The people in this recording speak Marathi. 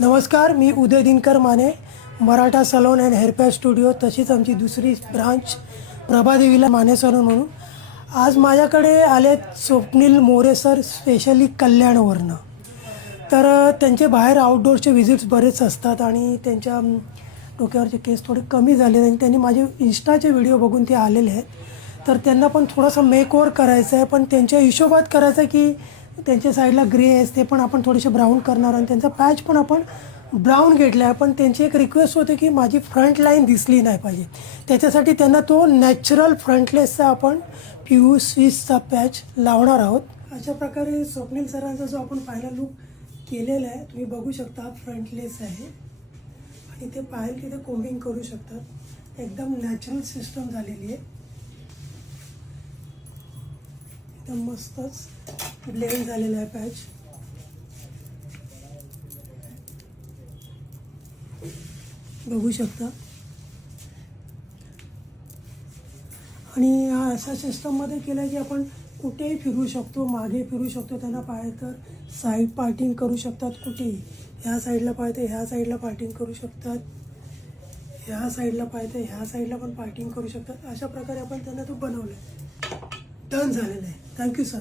नमस्कार, मी Uday Dinkar Mane, Maratha salon and hairpatch studio, तशीच आमची दुसरी ब्रांच प्रभादेवीला माने सलोन म्हणून. आज माझ्याकडे आलेत स्वप्नील मोरे सर, स्पेशली कल्याणवरनं. तर त्यांचे बाहेर आउटडोअरचे व्हिजिट्स बरेच असतात आणि त्यांच्या डोक्यावरचे केस थोडे कमी झाले आणि त्यांनी माझे इंस्टाचे व्हिडिओ बघून ते आलेले आहेत. तर त्यांना पण थोडंसं मेकओव्हर करायचं आहे, पण त्यांच्या हिशोबात करायचं आहे की त्यांच्या साईडला ग्रे आहे ते पण आपण थोडेसे ब्राऊन करणार आणि त्यांचा पॅच पण आपण ब्राऊन घेतला आहे. पण त्यांची एक रिक्वेस्ट होते की माझी फ्रंट लाईन दिसली नाही पाहिजे, त्याच्यासाठी त्यांना तो नॅचरल फ्रंटलेसचा आपण PU-स्विसचा पॅच लावणार आहोत. अशा प्रकारे स्वप्नील सरांचा जो आपण फायनल लुक केलेला आहे तुम्ही बघू शकता. फ्रंटलेस आहे आणि ते पाहिजे तिथे कोम्बिंग करू शकतात. एकदम नॅचरल सिस्टम झालेली आहे, एकदम मस्तच ब्लेंड झालेला आहे पॅच. बघू शकता. आणि अशा सिस्टममध्ये केलं की आपण कुठेही फिरू शकतो, मागे फिरू शकतो. त्यांना पाहिजे तर साईड पार्टिंग करू शकतात, कुठेही. ह्या साईडला पाहिजे ह्या साईडला पार्टिंग करू शकतात, ह्या साईडला पाहिजे ह्या साईडला पण पार्टिंग करू शकतात. अशा प्रकारे आपण त्यांना तो बनवलं आहे, डन झालेलं आहे. Thank you sir.